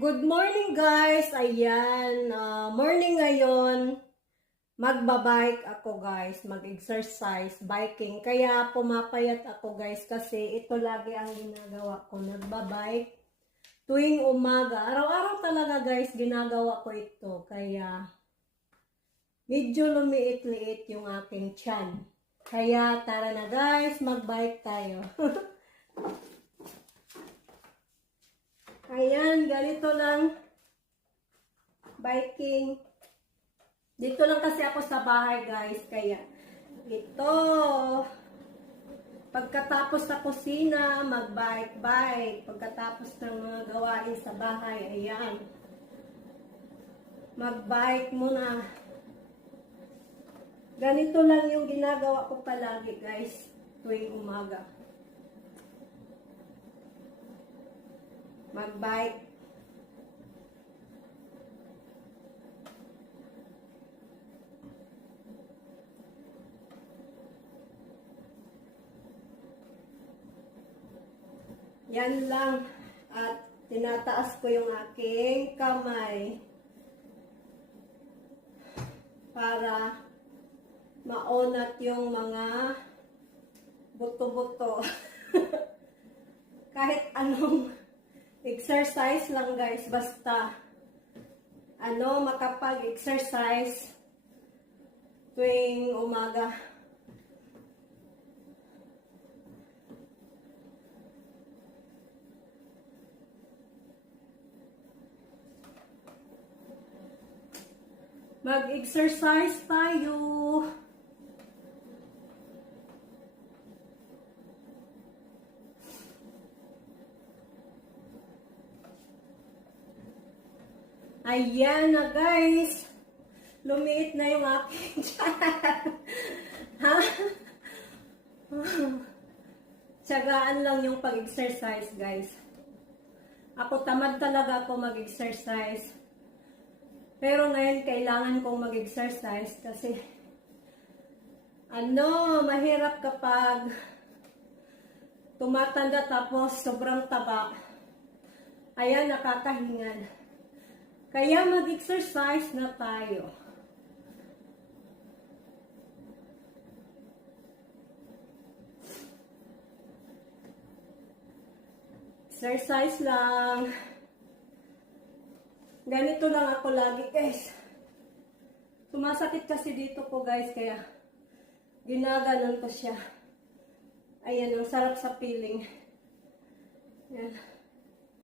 Good morning guys! Ayan, morning ngayon. Magbabike ako guys, mag-exercise, biking. Kaya pumapayat ako guys kasi ito lagi ang ginagawa ko. Nagbabike tuwing umaga. Araw-araw talaga guys ginagawa ko ito. Kaya medyo lumiit-liit yung aking tiyan. Kaya tara na guys, magbike tayo. Ayan, ganito lang. Biking. Dito lang kasi ako sa bahay, guys. Kaya, ito. Pagkatapos sa kusina, mag-bike-bike. Pagkatapos ng mga gawain sa bahay, ayan. Mag-bike muna. Ganito lang yung ginagawa ko palagi, guys. Tuwing umaga. Mag-bike. Yan lang. At tinataas ko yung aking kamay para maunat yung mga buto-buto. Kahit anong exercise lang guys, basta makapag-exercise tuwing umaga. Mag-exercise tayo. Ayan na guys. Lumiit na yung aking tiyan. Ha? Tiyagaan lang yung pag-exercise guys. Ako tamad talaga ako mag-exercise. Pero ngayon kailangan kong mag-exercise kasi mahirap kapag tumatanda tapos sobrang taba. Ayan, nakakahingan. Kaya mag-exercise na tayo. Exercise lang. Ganito lang ako lagi guys. Sumasakit kasi dito ko guys, kaya ginaganon ko siya. Ayan, ang sarap sa feeling. Yan.